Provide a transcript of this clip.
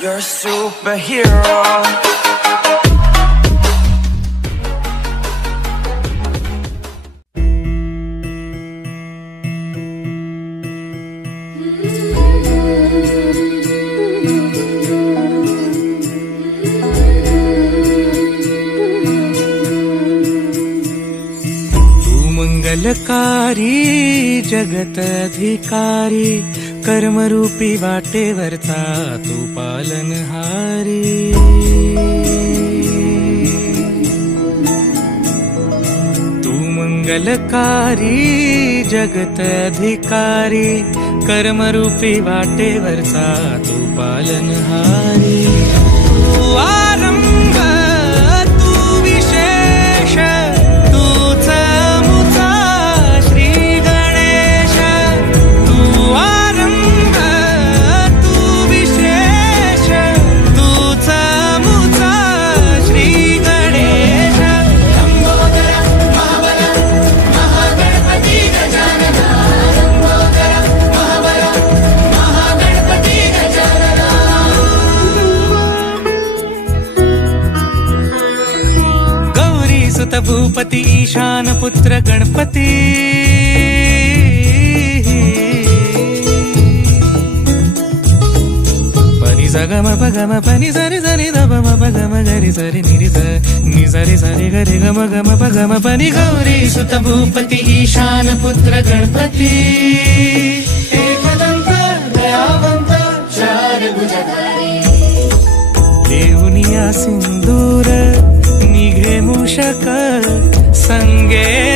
You're a superhero. मंगलकारी जगत अधिकारी कर्मरूपी वाटेवरचा तू पालनहारी तू मंगलकारी जगत अधिकारी कर्मरूपी वाटेवरचा तू पालनहारी तू आरंभ तू विशेष भूपति ईशान पुत्र गणपति पनि सगम पगम पनि सरि सरि ध म पगम गरि सरि नि सरि सरि गरि गम गम पगम पनि गौरी सुत भूपति ईशान पुत्र गणपति एकदन्त दयावन्त चार भुजधारी देवनिया सिंदूर निघे मूषक संगे